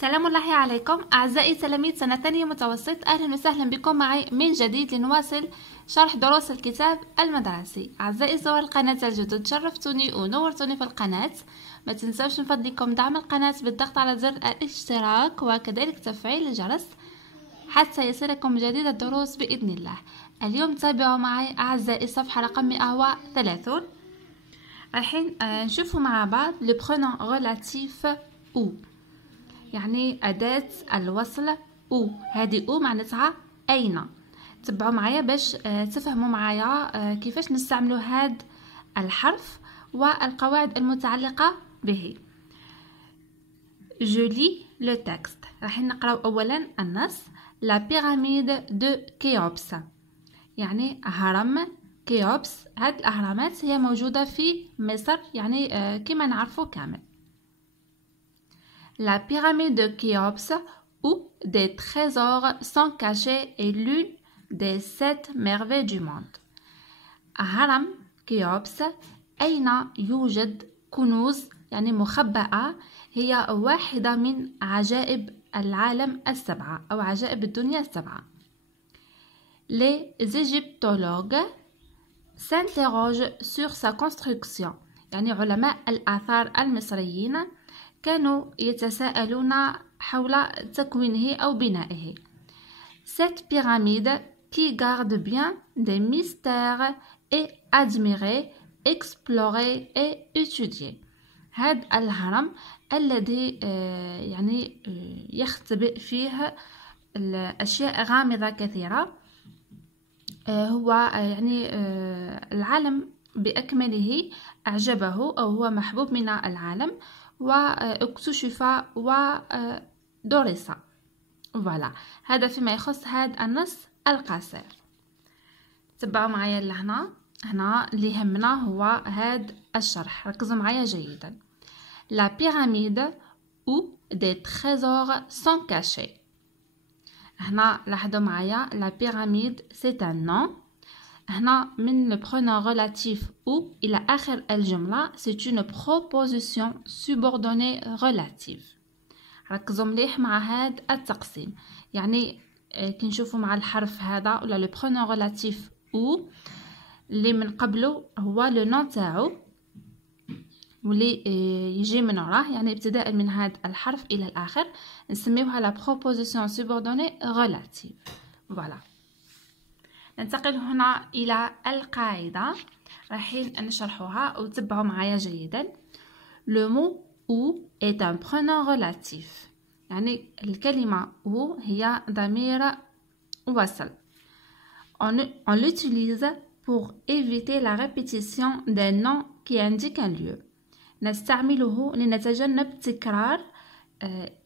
سلام الله عليكم أعزائي تلاميذ سنة ثانية متوسط. أهلا وسهلا بكم معي من جديد لنواصل شرح دروس الكتاب المدرسي. أعزائي زوار القناة الجدد، شرفتوني ونورتوني في القناة. ما تنسوش من فضلكم دعم القناة بالضغط على زر الاشتراك وكذلك تفعيل الجرس حتى يصلكم جديد الدروس بإذن الله. اليوم تابعوا معي أعزائي الصفحة رقم 130. الحين نشوفوا مع بعض le pronom relatif ou، يعني أداة الوصل أو. هذه أو معناتها أين. تبعوا معايا باش تفهموا معايا كيفاش نستعملوا هذا الحرف والقواعد المتعلقة به. Je lis le texte. راح نقراو أولا النص. La pyramide de Khéops، يعني هرم كيوبس. هاد الأهرامات هي موجودة في مصر، يعني كما نعرفوا كامل. La pyramide de Khéops où des trésors sont cachés est l'une des 7 merveilles du monde. هرم كيوبس أين يوجد كنوز، يعني مخبأة، هي واحدة من عجائب العالم السبعة أو عجائب الدنيا السبعة. Les égyptologues s'interrogent sur sa construction، يعني علماء الآثار المصريين كانوا يتساءلون حول تكوينه أو بنائه. Cette pyramide qui garde bien des mystères est admirée, explorée et étudiée. هذا الهرم الذي يعني يختبئ فيه الأشياء غامضة كثيرة، هو يعني العالم بأكمله أعجبه أو هو محبوب من العالم واكتشف ودرس. فوالا، هذا فيما يخص هذا النص القصير. تبعوا معايا لهنا. هنا اللي يهمنا هو هذا الشرح، ركزوا معايا جيدا. La pyramide où des trésors sont cachés. هنا لاحظوا معايا la pyramide c'est un nom. هنا من le pronom relatif ou إلى آخر الجملة c'est une proposition subordonnée relative. ركزوا مليح مع هذا التقسيم. يعني كي نشوفوا مع الحرف هذا ولا le pronom relatif ou اللي من قبله هو le nom تاعو واللي يجي من وراه، يعني ابتداء من هذا الحرف إلى الآخر نسميوها la proposition subordonnée relative. فوالا، ننتقل هنا إلى القاعدة، رايحين نشرحوها وتبعوا معايا جيدا. Le mot ou est un pronom relatif، يعني الكلمة ou هي ضمير وصل. On l'utilise pour éviter la répétition d'un nom qui indique un lieu. نستعمله لنتجنب تكرار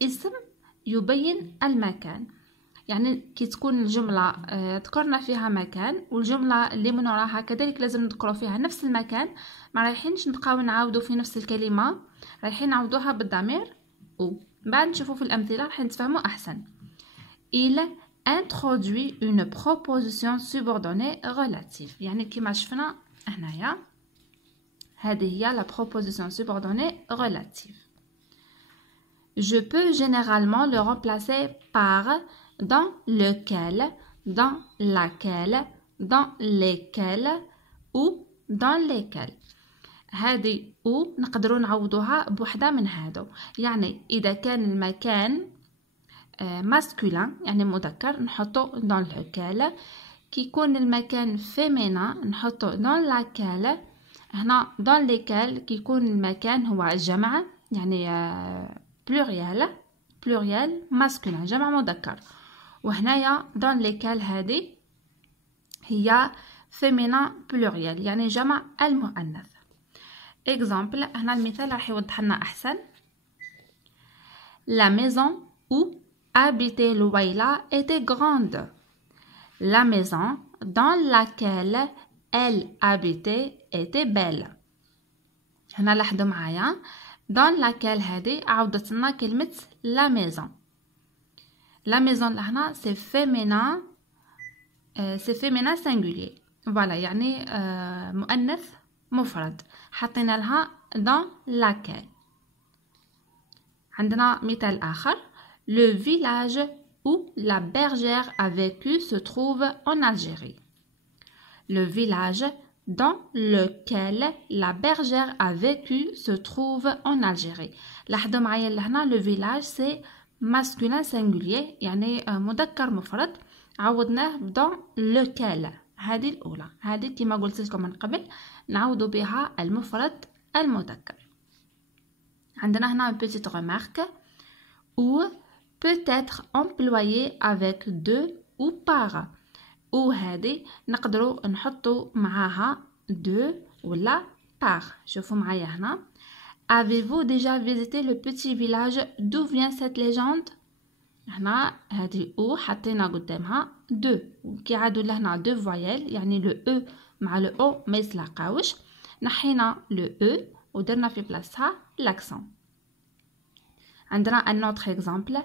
اسم يبين المكان. يعني كي تكون الجملة ذكرنا فيها مكان والجملة اللي من وراها كذلك لازم نذكروا فيها نفس المكان، ما رايحينش نبقاو نعاودوا في نفس الكلمة، رايحين نعاودوها بالضمير او. بعد نشوفوا في الأمثلة راح نتفهموا أحسن. Il introduit une proposition subordonnée relative، يعني كما شفنا هنايا هذه هي la proposition subordonnée relative. Je peux généralement le remplacer par dans lequel, dans laquelle, dans lesquels ou dans lesquels. هذه او نقدروا نعوضوها بوحده من هادو. يعني اذا كان المكان ماسكولين يعني مذكر نحطو dans lequel، كي يكون المكان féminin نحطو dans laquelle. هنا dans lesquels كي يكون المكان هو جمع، يعني pluriel masculin جمع مذكر، وهنايا dans lesquels هذه هي féminin pluriel يعني جمع المؤنث. exemple، هنا المثال راح يوضح لنا أحسن. La maison où habitait Louaila était grande. La maison dans laquelle elle habitait était belle. هنا لاحظوا معايا dans laquelle هذه عودت لنا كلمة la maison. La maison لهنا c'est féminin singulier. فوالا، يعني مؤنث مفرد حطينا لها dans laquelle. عندنا مثال آخر. Le village où la bergère a vécu se trouve en Algérie. Le village dans lequel la bergère a vécu se trouve en Algérie. لاحظوا معايا لهنا le village c'est masculin singulier يعني مذكر مفرد عوضناه dans lequel. هذه الأولى، هذه كما قلت لكم من قبل نعوض بها المفرد المذكر. عندنا هنا une petite remarque ou peut être employé avec deux ou par. ou هذه نقدروا نحطوا معاها deux ولا par. شوفوا معايا هنا. Avez-vous déjà visité le petit village d'où vient cette légende؟ هنا هذه او حطينا قدامها دو كي عادوا لهنا دو فويل يعني لو او مع لو او ما يتلاقاوش، نحينا لو او ودرنا في بلاصتها لاكسون. عندنا un autre exemple.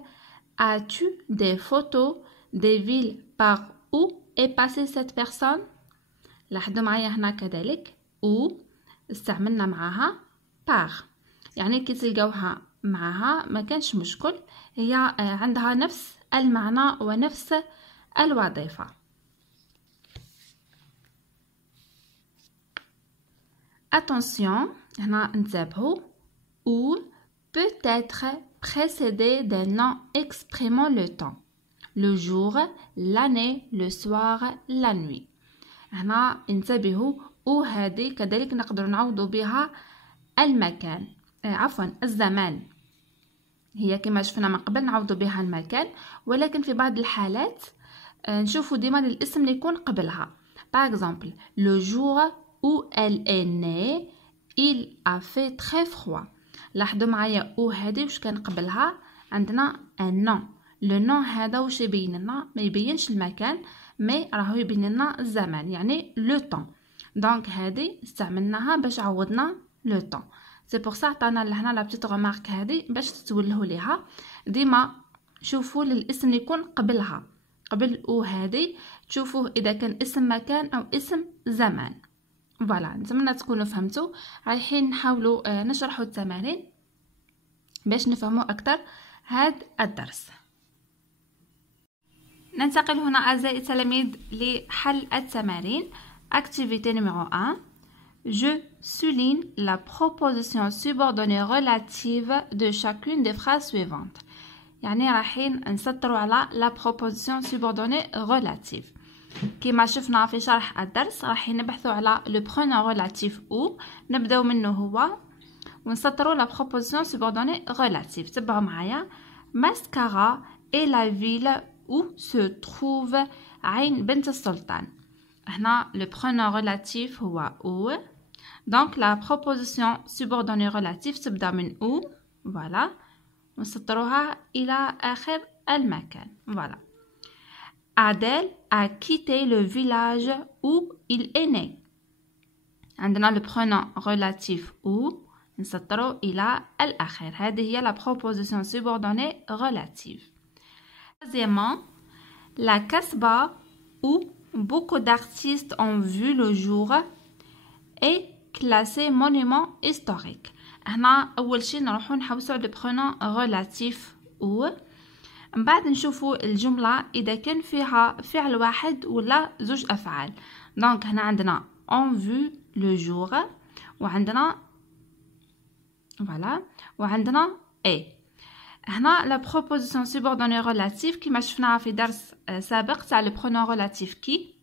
As-tu des photos des villes par où est passée cette personne؟ لاحظوا معايا هنا كذلك او استعملنا معاها par يعني كي تلقاوها معها ما كانش مشكل، هي عندها نفس المعنى ونفس الوظيفة. Attention هنا انتبهوا. ou peut être précédé d'un nom exprimant le temps, le jour, l'année, le soir, la nuit. هنا انتبهوا او هذه كذلك نقدر نعوض بها المكان عفوا الزمان. هي كما شفنا من قبل نعوض بها المكان، ولكن في بعض الحالات نشوفوا ديما الاسم اللي يكون قبلها. Par exemple, le jour où elle est née, il a fait très froid. لاحظوا معايا او هذه واش كان قبلها عندنا un nom. le nom هذا واش يبين لنا؟ ما يبينش المكان مي راهو يبين لنا الزمان يعني le temps. دونك هذه استعملناها باش عوضنا le temps. سي بور سا عطانا لهنا لا بتيت غمارك هذه باش تتولهوا ليها. ديما شوفوا للاسم اللي يكون قبلها، قبل او هذه تشوفوه اذا كان اسم مكان او اسم زمان. فوالا نتمنى تكونوا فهمتوا. رايحين نحاولوا نشرحوا التمارين باش نفهموا اكثر هذا الدرس. ننتقل هنا اعزائي التلاميذ لحل التمارين. activité numéro 1. Je souligne la proposition subordonnée relative de chacune des phrases suivantes. يعني رايحين نسطروا على la proposition subordonnée relative. كما شفنا في شرح الدرس رايحين نبحثوا على le pronom relatif ou نبداو منه هو ونسطروا la proposition subordonnée relative. تبعوا معايا. Mascara est la ville où se trouve عين بنت السلطان. هنا le pronom relatif هو où. Donc la proposition subordonnée relative تبدا من où. voilà ونسطروها إلى آخر المكان. voilà. Adèle a quitté le village où il est né. عندنا le pronom relatif où نسطروا إلى الآخر. هذه هي la proposition subordonnée relative. Deuxièmement, la Casbah où beaucoup d'artistes ont vu le jour est classé monument historique. هنا أول شيء نروحو نحوسوا على le pronom relatif où. من بعد نشوفوا الجملة إذا كان فيها فعل واحد ولا زوج أفعال. دونك هنا عندنا on vu le jour وعندنا voilà وعندنا et. هنا la proposition subordonnée relative كما شفناها في درس سابق تاع le pronom relatif qui.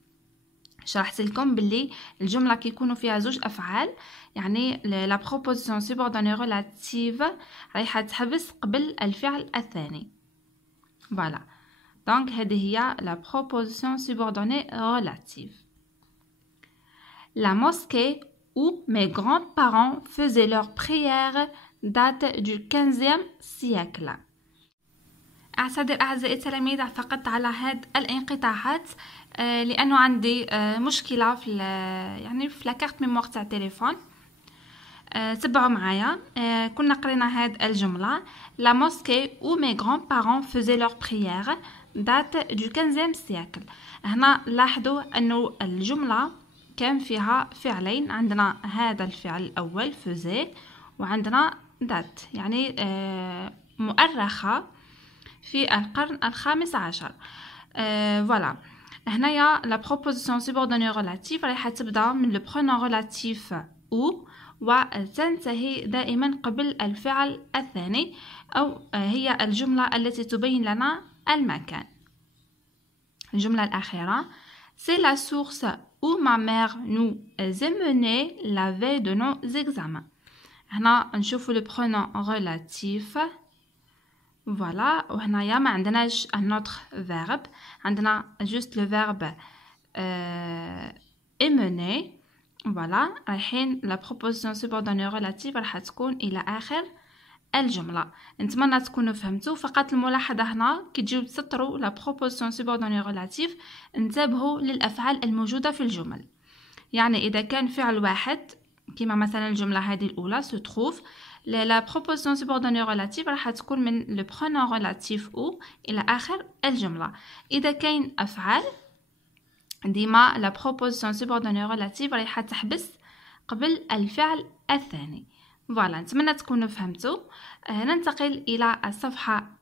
شرحت لكم باللي الجملة كيكونوا فيها زوج أفعال يعني la proposition subordonnée relative رايحة تحبس قبل الفعل الثاني. voilà donc هذه هي la proposition subordonnée relative. La mosquée où mes grands-parents faisaient leurs prières date du 15e siècle. أعتذر أعزائي التلاميذ فقط على هاد الانقطاعات لأنه عندي مشكلة في يعني في لاكارت ميموار تاع التليفون. تبعوا معايا. كنا قرينا هاد الجملة La mosquée où mes grands-parents faisaient leurs prières date du 15e siècle. هنا لاحظوا أنه الجملة كان فيها فعلين. عندنا هذا الفعل الأول faisait وعندنا date يعني مؤرخة في القرن الخامس عشر. فوالا هنايا لا بروبوزيسيون سوبوردوني ريلاتيف رايحه تبدا من لو برونون ريلاتيف او وتنتهي دائما قبل الفعل الثاني، أو هي الجملة التي تبين لنا المكان. الجملة الأخيرة c'est la source où ma mère nous emmenait la veille de nos examens. هنا نشوفوا le pronom relatif. voilà وهنايا ما عندناش un autre verbe، عندنا juste le verbe emmener. voilà رايحين لا بروبوزيسيون سوبوردوني ريلاتيف راح تكون الى اخر الجمله. نتمنى تكونوا فهمتوا. فقط الملاحظه هنا كي تجيو تسطروا لا بروبوزيسيون سوبوردوني ريلاتيف انتبهوا للافعال الموجوده في الجمل. يعني اذا كان فعل واحد كما مثلا الجمله هذه الاولى se trouve، لا بروبوزيسيون سوبوردوني ريلاتيف راح تكون من لو برونون ريلاتيف او الى اخر الجمله. اذا كاين افعال ديما لا بروبوزيسيون سوبوردوني ريلاتيف رايحه تحبس قبل الفعل الثاني. فوالا نتمنى تكونوا فهمتوا. ننتقل الى الصفحه